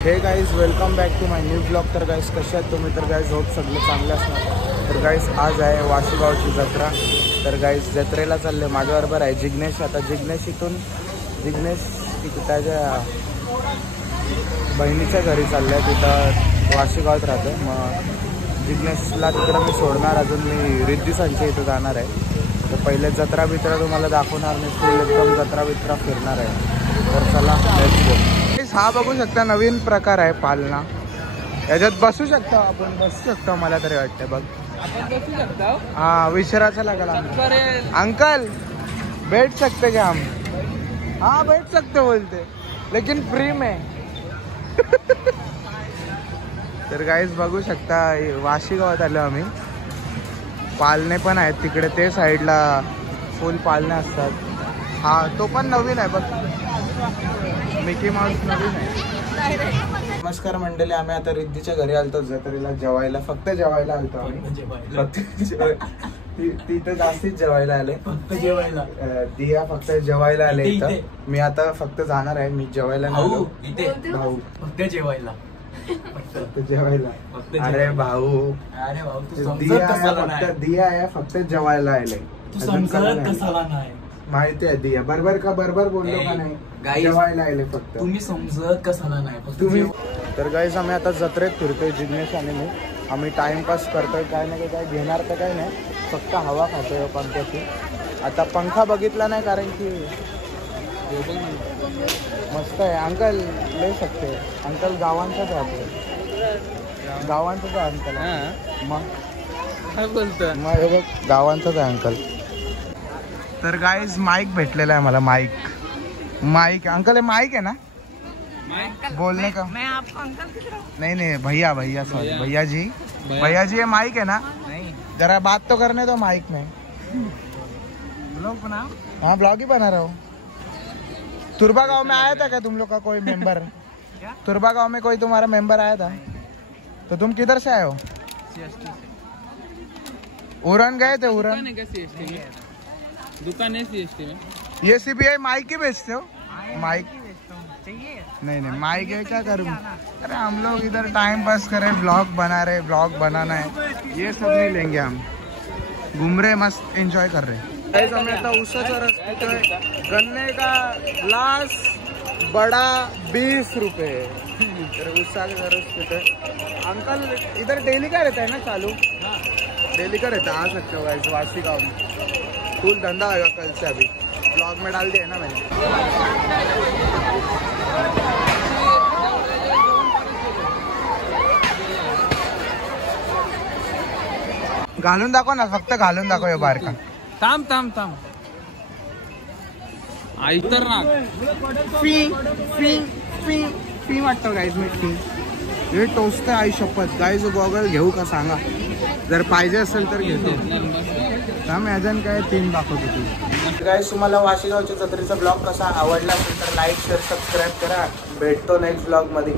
हे guys welcome back to my new blog. तर guys कसे आहेत तुम्ही? तर गाईज होप सगळे चांगले असणार. तर गाईज आज आहे वाशीगावची जत्रा. तर गाईज जत्रेला चालले माझ्याबरोबर आहे जिग्नेश. आता जिग्नेश त्याच्या बहिणीच्या घरी चालले आहे, तिथं वाशीगावात राहतो. मग जिग्नेशला तिकडं मी सोडणार, अजून मी रिद्धी इथं जाणार आहे. तर पहिले जत्रा बित्रा तुम्हाला दाखवणार मी, फुल एकदम जत्रा बित्रा फिरणार आहे. तर चला लेट्स गो. हा बघू शकता नवीन प्रकार आहे पालना. याच्यात बसू शकता आपण, बसू शकतो मला तरी वाटतं. बघ आपण बसू शकता. हाँ विश्राचा लागला अंकल बैठ सकते क्या हम? हाँ बैठ सकते बोलते लेकिन फ्री में. तर गाईज बघू शकता वाशीगावात आलो आम्ही. पालने पण आहेत तिकडे, ते साईडला फुल पालने असतात. हा तो पण नवीन आहे बघ, मिकी माऊस नवीन आहे. नमस्कार मंडळी, आम्ही आता रिद्धीच्या घरी आलतो जत्रेला जेवायला. फक्त जेवायला आलतो आम्ही. तिथं जास्तीच जेवायला आले, फक्त जेवायला. दिया फक्त जेवायला आले इथं. मी आता फक्त जाणार आहे, मी जेवायला नाही भाऊ. फक्त जेवायला. फक्त जेवायला. अरे भाऊ, अरे भाऊ दिया आहे फक्त जेवायला आले. तू समजत कसाला नाही माहिती आहे दिया बरोबर का? बरोबर बोललो का नाही? जेवायला आले फक्त. तुम्ही समजत कसाला नाही फक्त तुम्ही. तर गाईज आम्ही आता जत्रेत फिरतोय जिग्नेश आणि मी. आम्ही टाइमपास करतोय, काय नाही काय घेणार तर काय नाही, फक्त हवा खातोय पंख्याची. आता पंखा बघितला नाही कारण की मस्त आहे. अंकल ले सकते, अंकल गावांचाच आहे, गावांचाच आहे अंकल. मग काय बोलतो? मग हे बघ गावांचाच आहे अंकल. तर गाईज माईक भेटलेला आहे मला. माईक अंकल हे माईक आहे ना बोलने का? मैं आपको अंकल नहीं भैया सॉरी भैया जी ये माइक है ना? नहीं, जरा बात तो करने दो माइक में. ब्लॉग बनाओ. हाँ ब्लॉग ही बना रहा हूँ. तुरबा गांव में आया था क्या तुम लोग का कोई मेंबर? तुरबा गांव में कोई तुम्हारा मेंबर आया था? तो तुम किधर से आए हो? उरण गए थे? उरण दुकान है CST में. ये CBI माइक ही बेचते हो? माइक नहीं माइक है, क्या करूँ? अरे हम लोग इधर टाइम पास करें, ब्लॉग बना रहे, ब्लॉग बनाना है, ये सब नहीं लेंगे हम. घूम रहे, मस्त एंजॉय कर रहे. हमें आता उसाचा रस पितोय. गन्ने का ग्लास बड़ा 20 रुपए. उसाचा रस पितोय. अंकल इधर डेली का रहता है ना चालू? डेली का रहता है. आ सकते हो गाइस वाशी गाँव में. फुल धंधा होगा कल से. अभी ब्लॉग में डाल दिया ना मैंने. घालून दाखव ना, फक्त घालून दाखव. बाहेर का थांब आयतर ना फी वाटतं गाईज. मी फी हे टोचतं आई शपथ. गाईज गॉगल घेऊ का सांगा? जर पाहिजे असेल तर घेतो. अमेझॉन काय 3 दाखवतो तू. गाईज तुम्हाला वाशीगावच्या जत्रेचा ब्लॉग कसा आवडला असेल तर लाईक शेअर सबस्क्राईब करा. भेटतो नेक्स्ट ब्लॉग मध्ये.